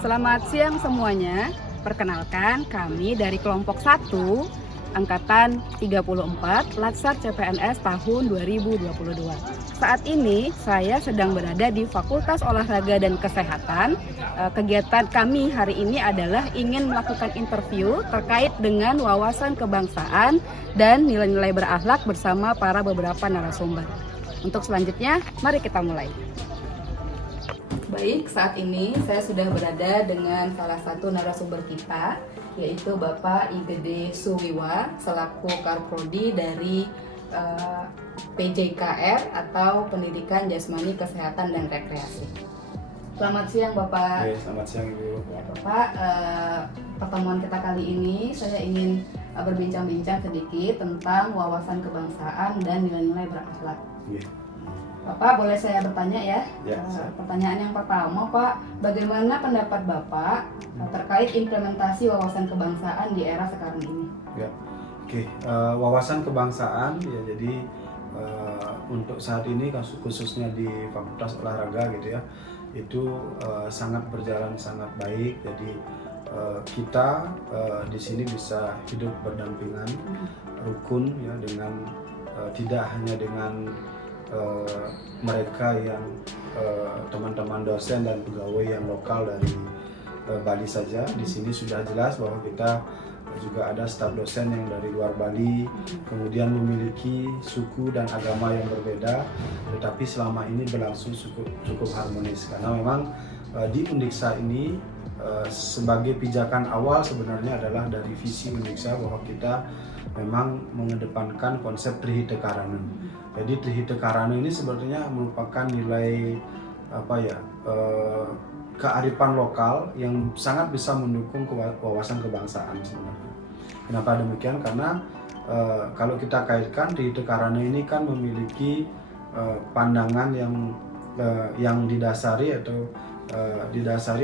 Selamat siang semuanya. Perkenalkan, kami dari kelompok 1 angkatan 34 Latsar CPNS tahun 2022. Saat ini saya sedang berada di Fakultas Olahraga dan Kesehatan. Kegiatan kami hari ini adalah ingin melakukan interview terkait dengan wawasan kebangsaan dan nilai-nilai berakhlak bersama para beberapa narasumber. Untuk selanjutnya, mari kita mulai. Baik, saat ini saya sudah berada dengan salah satu narasumber kita, yaitu Bapak IGD Suwiwa selaku Karprodi dari PJKR atau Pendidikan Jasmani Kesehatan dan Rekreasi. Selamat siang Bapak. Selamat siang Ibu. Ya Bapak, pertemuan kita kali ini saya ingin berbincang-bincang sedikit tentang wawasan kebangsaan dan nilai-nilai berakhlak. Bapak, boleh saya bertanya ya? Pertanyaan yang pertama, Pak, bagaimana pendapat Bapak terkait implementasi wawasan kebangsaan di era sekarang ini? Wawasan kebangsaan ya, jadi untuk saat ini khususnya di Fakultas Olahraga gitu ya, itu sangat berjalan sangat baik. Jadi kita di sini bisa hidup berdampingan, rukun ya, dengan tidak hanya dengan mereka yang teman-teman dosen dan pegawai yang lokal dari Bali saja. Di sini sudah jelas bahwa kita juga ada staf dosen yang dari luar Bali, kemudian memiliki suku dan agama yang berbeda, tetapi selama ini berlangsung cukup harmonis. Karena memang di Undiksa ini sebagai pijakan awal sebenarnya adalah dari visi Undiksa bahwa kita memang mengedepankan konsep Trihita Karana. Jadi Trihita Karana ini sebenarnya merupakan nilai kearifan lokal yang sangat bisa mendukung wawasan kebangsaan sebenarnya. Kenapa demikian? Karena kalau kita kaitkan Trihita Karana ini kan memiliki pandangan yang didasari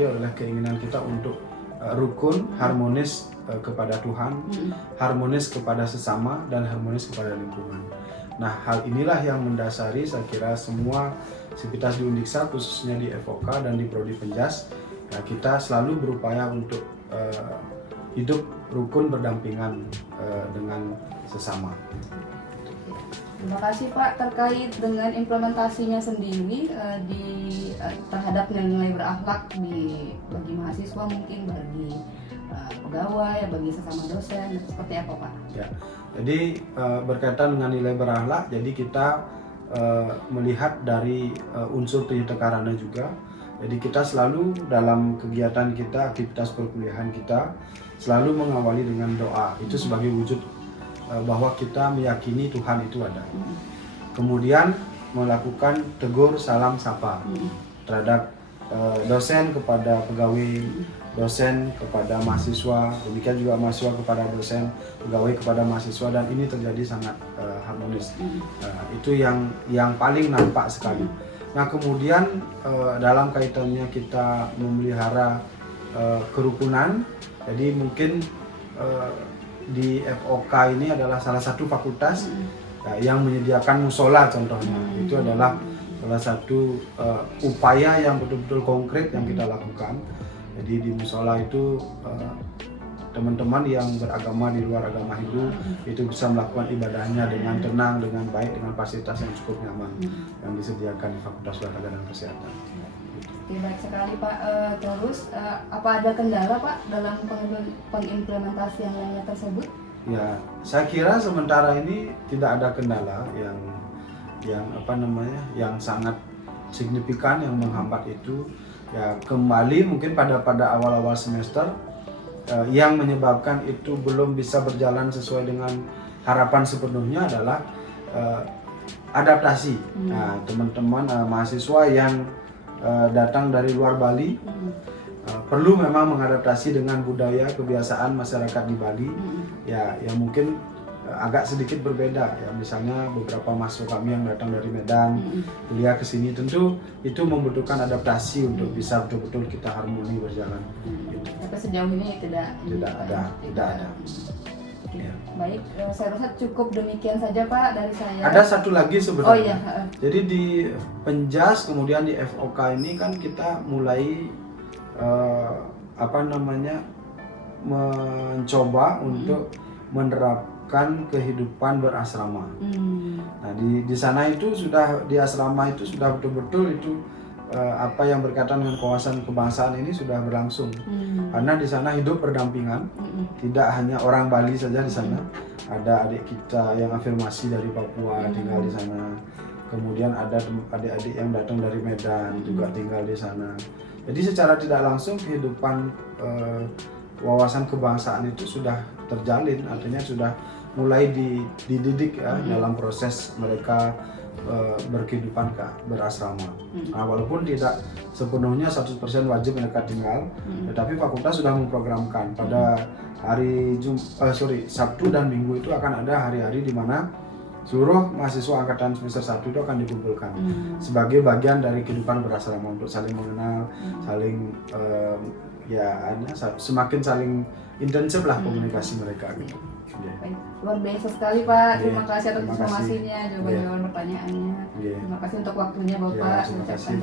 oleh keinginan kita untuk rukun, harmonis kepada Tuhan, harmonis kepada sesama, dan harmonis kepada lingkungan. Nah, hal inilah yang mendasari saya kira semua sivitas di Undiksa, khususnya di FOK dan di Prodi Penjas. Ya, kita selalu berupaya untuk hidup rukun berdampingan dengan sesama. Terima kasih Pak. Terkait dengan implementasinya sendiri terhadap nilai-nilai berakhlak bagi mahasiswa, mungkin bagi pegawai, bagi sesama dosen, seperti apa Pak? Ya, jadi berkaitan dengan nilai berakhlak, jadi kita melihat dari unsur Trihita Karana juga. Jadi kita selalu dalam kegiatan kita, aktivitas perkuliahan kita, selalu mengawali dengan doa. Itu sebagai wujud bahwa kita meyakini Tuhan itu ada. Kemudian melakukan tegur, salam, sapa terhadap dosen kepada pegawai, dosen kepada mahasiswa, demikian juga mahasiswa kepada dosen, pegawai kepada mahasiswa, dan ini terjadi sangat harmonis. Itu yang paling nampak sekali. Nah, kemudian dalam kaitannya kita memelihara kerukunan, jadi mungkin di FOK ini adalah salah satu fakultas yang menyediakan musola contohnya. Itu adalah salah satu upaya yang betul-betul konkret yang kita lakukan. Jadi di musola itu teman-teman yang beragama di luar agama Hindu itu bisa melakukan ibadahnya dengan tenang, dengan baik, dengan fasilitas yang cukup nyaman yang disediakan di Fakultas Olahraga dan Kesehatan. Oke, baik sekali Pak. Terus apa ada kendala Pak dalam pengimplementasian lainnya tersebut? Ya, saya kira sementara ini tidak ada kendala yang sangat signifikan yang menghambat itu. Ya, kembali mungkin pada awal-awal semester yang menyebabkan itu belum bisa berjalan sesuai dengan harapan sepenuhnya adalah adaptasi. Nah, teman-teman mahasiswa yang datang dari luar Bali perlu memang mengadaptasi dengan budaya kebiasaan masyarakat di Bali, ya yang mungkin agak sedikit berbeda ya. Misalnya beberapa mahasiswa kami yang datang dari Medan kuliah ke sini, tentu itu membutuhkan adaptasi untuk bisa betul-betul kita harmoni berjalan. Tapi sejauh ini tidak ada. Ya. Baik, saya rasa cukup demikian saja Pak dari saya. Ada satu lagi sebenarnya. Oh iya. Jadi di Penjas kemudian di FOK ini kan kita mulai mencoba untuk menerapkan kehidupan berasrama. Nah, di sana itu sudah, di asrama itu sudah betul-betul itu apa yang berkaitan dengan kawasan kebangsaan ini sudah berlangsung. Karena di sana hidup berdampingan, tidak hanya orang Bali saja di sana. Ada adik kita yang afirmasi dari Papua tinggal di sana. Kemudian ada adik-adik yang datang dari Medan juga tinggal di sana. Jadi secara tidak langsung kehidupan wawasan kebangsaan itu sudah terjalin, artinya sudah mulai dididik ya, dalam proses mereka berkehidupan berasrama. Nah, walaupun tidak sepenuhnya 100% wajib mereka tinggal, tetapi fakultas sudah memprogramkan pada hari Sabtu dan Minggu itu akan ada hari-hari di mana seluruh mahasiswa angkatan semester 1 itu akan dikumpulkan sebagai bagian dari kehidupan berasrama untuk saling mengenal, saling semakin saling intensif lah komunikasi mereka gitu. Baik, luar biasa sekali Pak. Terima kasih atas terima informasinya, jawaban pertanyaannya. Terima kasih untuk waktunya Bapak. Terima kasih.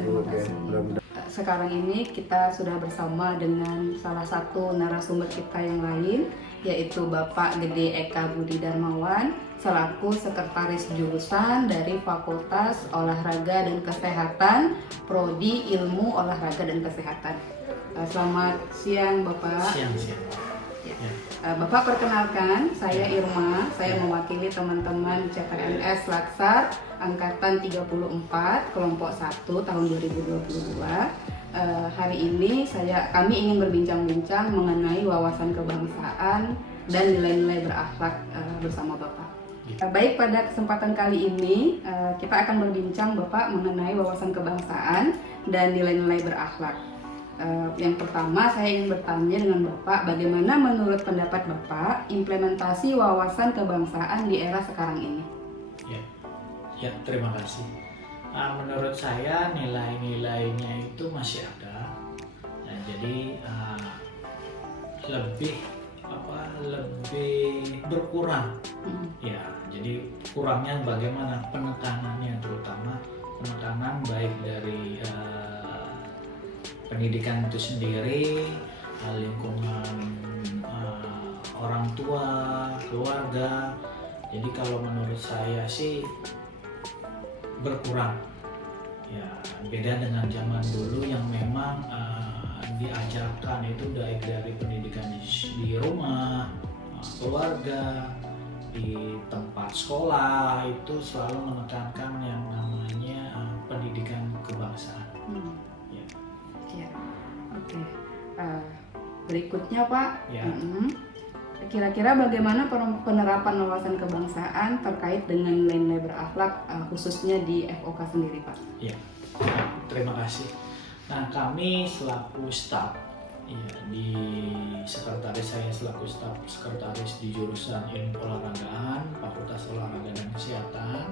Sekarang ini kita sudah bersama dengan salah satu narasumber kita yang lain, yaitu Bapak Gede Eka Budi Darmawan selaku sekretaris jurusan dari Fakultas Olahraga dan Kesehatan, Prodi Ilmu Olahraga dan Kesehatan. Selamat siang Bapak. Siang. Bapak, perkenalkan, saya Irma, saya mewakili teman-teman CPNS Latsar Angkatan 34 Kelompok 1 tahun 2022. Hari ini kami ingin berbincang-bincang mengenai wawasan kebangsaan dan nilai-nilai berakhlak bersama Bapak. Baik, pada kesempatan kali ini kita akan berbincang Bapak mengenai wawasan kebangsaan dan nilai-nilai berakhlak. Yang pertama, saya ingin bertanya dengan Bapak, bagaimana menurut pendapat Bapak implementasi wawasan kebangsaan di era sekarang ini? Ya, terima kasih. Menurut saya nilai-nilainya itu masih ada. Nah, jadi lebih berkurang. Ya, jadi kurangnya bagaimana penekanannya, terutama penekanan baik dari pendidikan itu sendiri, lingkungan orang tua, keluarga. Jadi kalau menurut saya sih berkurang. Ya, beda dengan zaman dulu yang memang diajarkan itu dari pendidikan di rumah, keluarga, di tempat sekolah itu selalu menekankan yang namanya pendidikan kebangsaan. Ya, oke. Berikutnya Pak, kira-kira bagaimana penerapan wawasan kebangsaan terkait dengan nilai-nilai berakhlak khususnya di FOK sendiri Pak? Ya, terima kasih. Nah, kami selaku staf, saya selaku staf sekretaris di jurusan Ilmu Olahragaan, Fakultas Olahraga dan Kesehatan.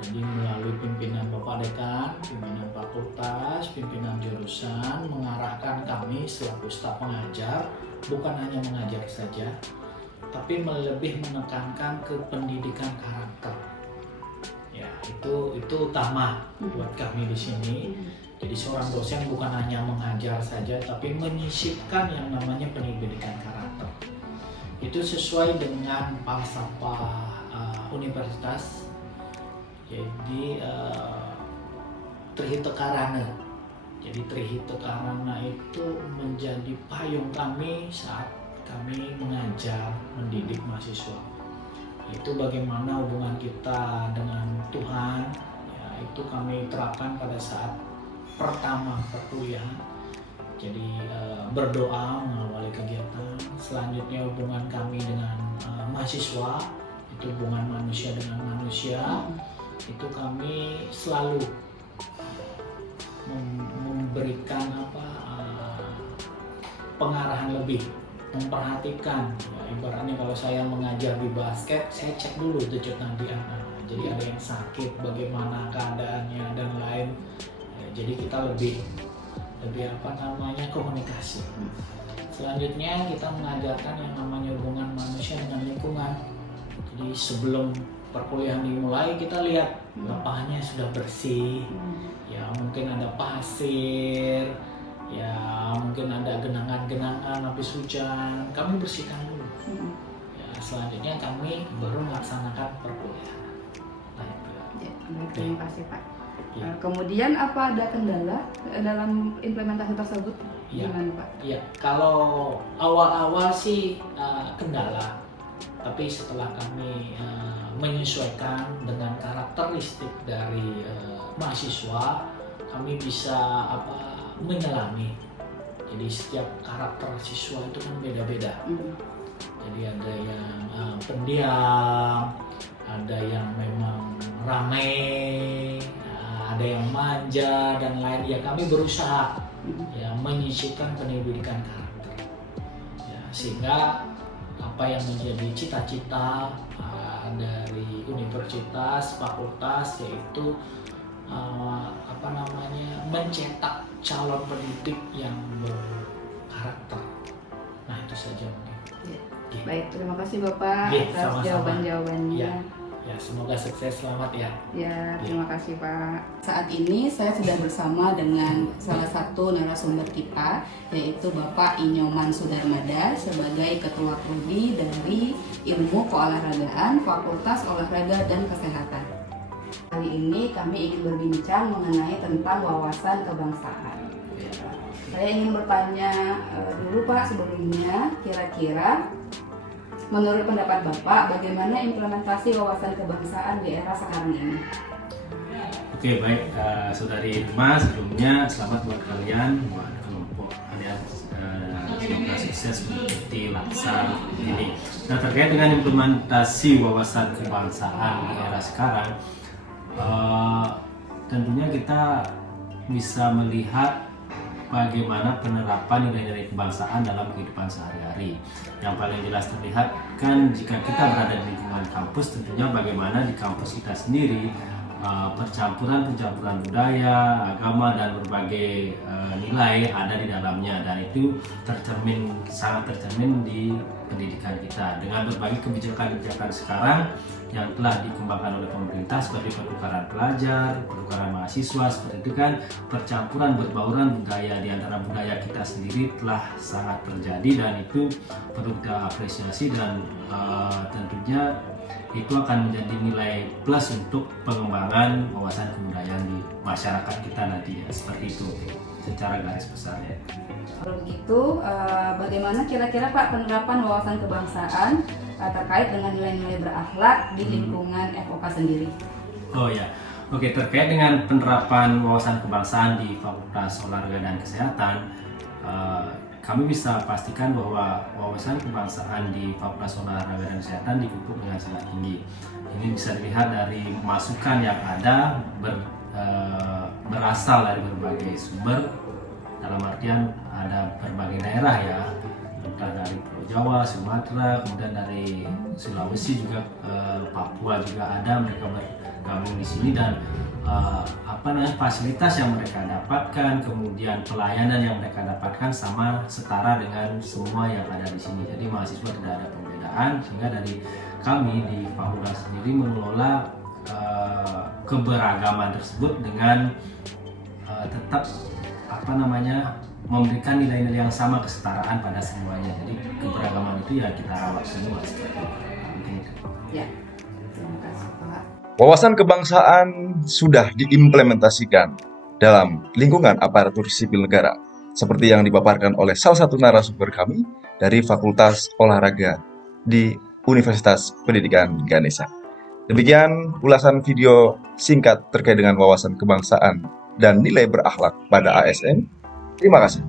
Jadi melalui pimpinan Bapak Dekan, pimpinan fakultas, pimpinan jurusan mengarahkan kami selaku staf pengajar bukan hanya mengajar saja, tapi lebih menekankan ke pendidikan karakter. Ya, itu utama buat kami di sini. Jadi seorang dosen bukan hanya mengajar saja, tapi menyisipkan yang namanya pendidikan karakter. Itu sesuai dengan falsafah universitas. Jadi Trihita Karana. Jadi Trihita Karana itu menjadi payung kami saat kami mengajar, mendidik mahasiswa. Itu bagaimana hubungan kita dengan Tuhan, ya, itu kami terapkan pada saat pertama perkuliahan. Jadi berdoa mengawali kegiatan. Selanjutnya hubungan kami dengan mahasiswa, itu hubungan manusia dengan manusia. Itu kami selalu memberikan pengarahan lebih, memperhatikan. Ya, ibaratnya kalau saya mengajar di basket, saya cek dulu denyut nadi anak. Jadi ada yang sakit, bagaimana keadaannya dan lain. Ya, jadi kita lebih komunikasi. Selanjutnya kita mengajarkan yang namanya hubungan manusia dengan lingkungan. Jadi sebelum perkuliahan dimulai kita lihat lapangannya sudah bersih, ya mungkin ada pasir, Ya mungkin ada genangan-genangan habis hujan, kami bersihkan dulu. Ya, selanjutnya kami baru melaksanakan perkuliahan. Nah, itu. Ya, baik, terima kasih Pak. Ya. Kemudian apa ada kendala dalam implementasi tersebut? Ya. Gimana Pak? Ya, kalau awal-awal sih kendala, tapi setelah kami menyesuaikan dengan karakteristik dari mahasiswa, kami bisa menyelami. Jadi setiap karakter siswa itu kan beda-beda. Jadi ada yang pendiam, ada yang memang ramai, ada yang manja dan lain. Ya kami berusaha ya menyisipkan pendidikan karakter. Ya, sehingga apa yang menjadi cita-cita dari universitas, fakultas yaitu mencetak calon pendidik yang berkarakter. Nah itu saja mungkin. Ya. Baik, terima kasih Bapak Ya, atas sama-sama. jawaban-jawabannya. Ya semoga sukses, selamat ya. Ya, terima kasih Pak. Saat ini saya sudah bersama dengan salah satu narasumber kita, yaitu Bapak Inyoman Sudarmada sebagai Ketua Prodi dari Ilmu Keolahragaan Fakultas Olahraga dan Kesehatan. Kali ini kami ingin berbincang mengenai tentang wawasan kebangsaan. Saya ingin bertanya dulu Pak sebelumnya, kira-kira menurut pendapat Bapak, bagaimana implementasi wawasan kebangsaan di era sekarang ini? Oke, baik, Saudari Irma, sebelumnya selamat buat kalian, buat kelompok kalian, semoga sukses mengikuti laksar ini. Nah, terkait dengan implementasi wawasan kebangsaan di era sekarang, tentunya kita bisa melihat bagaimana penerapan nilai-nilai kebangsaan dalam kehidupan sehari-hari. Yang paling jelas terlihat kan jika kita berada di lingkungan kampus, tentunya bagaimana di kampus kita sendiri percampuran budaya, agama dan berbagai nilai ada di dalamnya, dan itu sangat tercermin di pendidikan kita dengan berbagai kebijakan-kebijakan sekarang yang telah dikembangkan oleh pemerintah seperti pertukaran pelajar, pertukaran mahasiswa, seperti itu kan percampuran berbauran budaya di antara budaya kita sendiri telah sangat terjadi, dan itu perlu kita apresiasi, dan tentunya itu akan menjadi nilai plus untuk pengembangan wawasan kebudayaan di masyarakat kita nanti, ya, seperti itu secara garis besarnya. Kalau begitu, bagaimana kira-kira Pak penerapan wawasan kebangsaan terkait dengan nilai-nilai berakhlak di lingkungan FOK sendiri? Oh ya, oke, terkait dengan penerapan wawasan kebangsaan di Fakultas Olahraga dan Kesehatan, kami bisa pastikan bahwa wawasan kebangsaan di Fakultas Olahraga dan Kesehatan dipupuk dengan sangat tinggi. Ini bisa dilihat dari masukan yang ada berasal dari berbagai sumber, dalam artian ada berbagai daerah ya, entah dari Pulau Jawa, Sumatera, kemudian dari Sulawesi juga, Papua juga ada, mereka bergabung di sini, dan fasilitas yang mereka dapatkan, kemudian pelayanan yang mereka dapatkan sama setara dengan semua yang ada di sini. Jadi mahasiswa tidak ada perbedaan, sehingga dari kami di fakultas sendiri mengelola keberagaman tersebut dengan tetap memberikan nilai-nilai yang sama, kesetaraan pada semuanya. Jadi keberagaman itu ya kita rawat semua seperti itu. Ya, terima kasih Pak. Wawasan kebangsaan sudah diimplementasikan dalam lingkungan aparatur sipil negara, seperti yang dipaparkan oleh salah satu narasumber kami dari Fakultas Olahraga di Universitas Pendidikan Ganesha. Demikian ulasan video singkat terkait dengan wawasan kebangsaan dan nilai berakhlak pada ASN. Terima kasih.